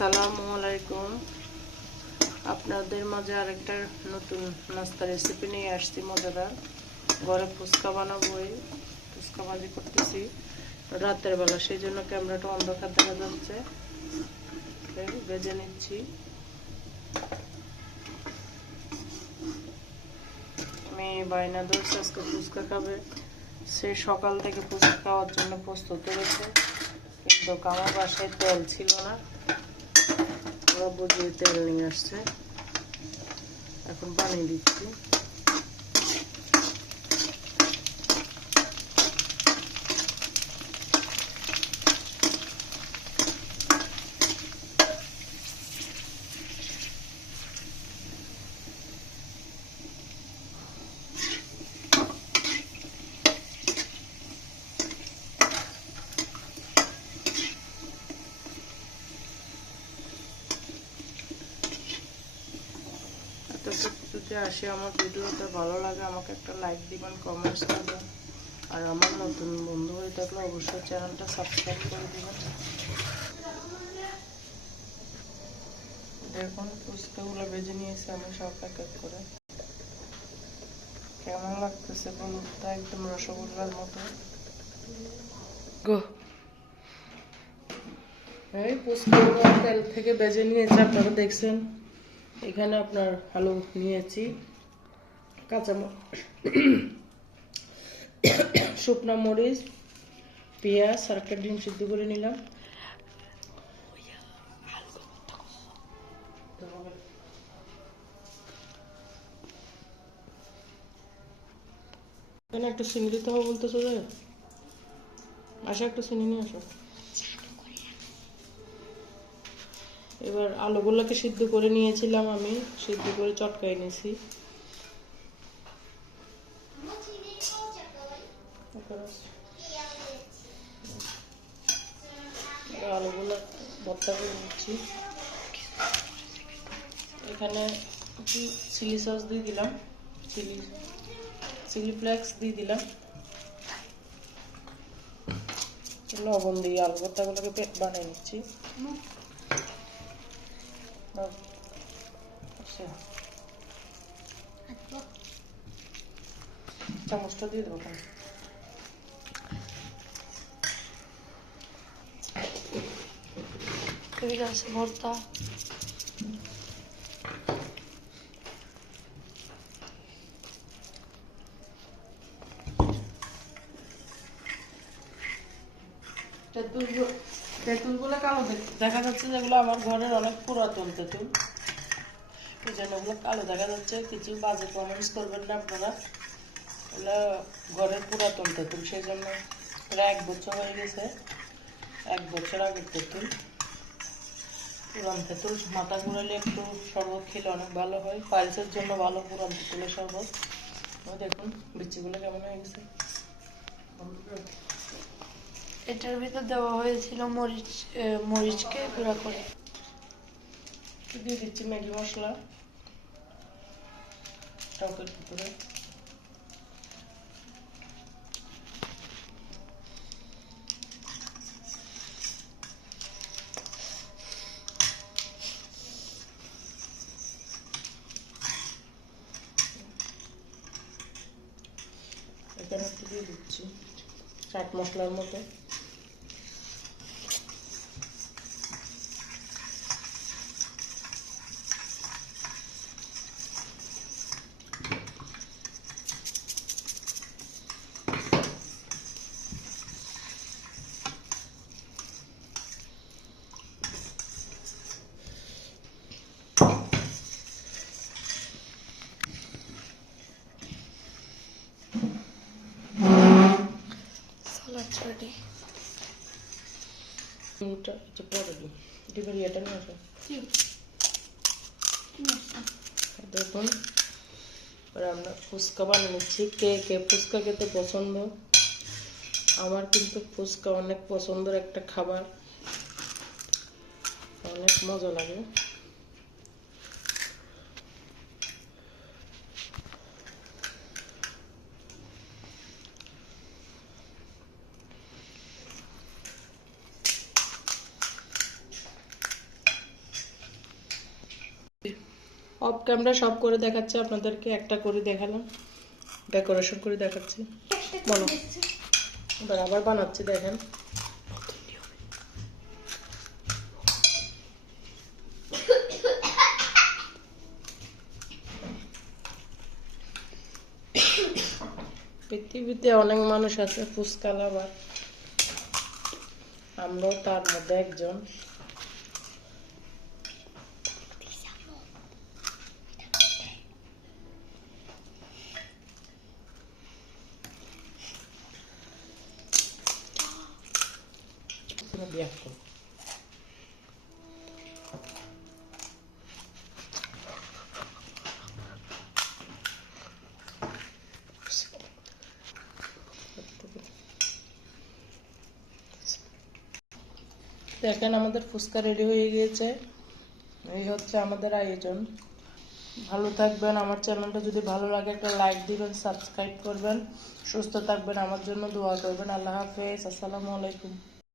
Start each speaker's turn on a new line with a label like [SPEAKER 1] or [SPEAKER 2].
[SPEAKER 1] আসসালামু আলাইকুম। আপনাদের মাঝে আরেকটা নতুন নাস্তা রেসিপি নিয়ে আসছি, মজাদার। ঘরে ফুচকা বানাবো ফুচকা ভাজি করতেছি রাতের বেলা, সেই জন্য ক্যামেরাটা অন্ধকার দেখা যাচ্ছে। ভেজে নিচ্ছি। আমি বাইনা ধরছি, আজকে ফুচকা খাবে। সে সকাল থেকে ফুচকা খাওয়ার জন্য প্রস্তুত রয়েছে, কিন্তু আমার বাসায় তেল ছিল না। ওরা বুঝিয়ে তেল নিয়ে আসছে। এখন বানিয়ে দিচ্ছি। যদি আসে, আমার ভিডিওটা ভালো লাগে, আমাকে একটা লাইক দিবেন কমেন্টস করবেন আর আমার নতুন বন্ধু হয়ে থাকলে অবশ্যই চ্যানেলটা সাবস্ক্রাইব করে দিবেন। দেখুন, ফুচকাগুলো বেজে নিয়েছি, আমি সব প্যাকেট করে। কেমন লাগতেছে বলুন তা একদম রসগোল্লার মতো? এই ফুচকাগুলো তেল থেকে বেজে নিয়েছে, আপনারা দেখছেন? এখানে আপনার আলু নিয়েছি কাঁচা শুকনো মরিচ, পেঁয়াজ, আর একটা ডিম সিদ্ধ করে নিলাম। এখানে একটু চিনি দিতে হবে বলতেছো যে? আসো একটু চিনি নিয়ে আসো। এবার আলুগুলোকে সিদ্ধ করে নিয়েছিলাম আমি, সিদ্ধ করে চটকাই নিয়েছি। আলুগুলো ভর্তা করে নিচ্ছি। এখানে চিলি সস দিয়ে দিলাম। চিলি চিলি ফ্লেক্স দিয়ে দিলাম। লবণ দিয়ে আলু ভর্তাগুলোকে বানিয়ে নিচ্ছি। আচ্ছা চামচটা দিয়ে দেবো ওখানে
[SPEAKER 2] ঠিক আছে ভর্তা
[SPEAKER 1] তেঁতুলগুলো তেঁতুলগুলো কালো দেখা যাচ্ছে যেগুলো আমার ঘরের অনেক পুরাতন তেঁতুল। এই জন্য ওগুলো কালো। দেখা যাচ্ছে কিছু বাজে কমেন্টস করবেন না আপনারা। ওগুলো ঘরের পুরাতন তেঁতুল সেই জন্য প্রায় এক বছর হয়ে গেছে। এক বছর আগের তেঁতুল। পুরান তেঁতুল মাথা ঘুরালে একটু শরবত খেলে অনেক ভালো হয়। পায়েসের জন্য ভালো পুরান তেঁতুলের শরবত। দেখুন, বিচিগুলো কেমন হয়ে গেছে।
[SPEAKER 2] এটার ভিতর দেওয়া হয়েছিল মরিচ মরিচকে গুঁড়া করে।
[SPEAKER 1] দিয়ে দিচ্ছি ম্যাগি মশলা। টকের ভিতরে। এখানে একটু দিয়ে দিচ্ছি। চাট মশলার মতো
[SPEAKER 2] সালাদ রেডি
[SPEAKER 1] ডিমের ইয়েটা দেখুন আমরা ফুচকা বানিয়ে নিচ্ছি কে কে ফুচকা খেতে পছন্দ আমার কিন্তু ফুচকা অনেক পছন্দের একটা খাবার অনেক মজা লাগে অফ ক্যামেরা সব করে দেখাচ্ছে, আপনাদেরকে একটা করে দেখালাম। ডেকোরেশন করে দেখাচ্ছি। বলো। এবার আবার বানাচ্ছি, দেখেন। পৃথিবীতে অনেক মানুষ আছে ফুচকা লাভার আমরাও তার মধ্যে একজন। কোনো দেখেন, আমাদের ফুচকা রেডি হয়ে গিয়েছে। এই হচ্ছে আমাদের আয়োজন। ভালো থাকবেন। আমার চ্যানেলটা যদি ভালো লাগে, একটা লাইক দিবেন সাবস্ক্রাইব করবেন। সুস্থ থাকবেন। আমার জন্য দোয়া করবেন। আল্লাহ হাফেজ। আসসালামু আলাইকুম।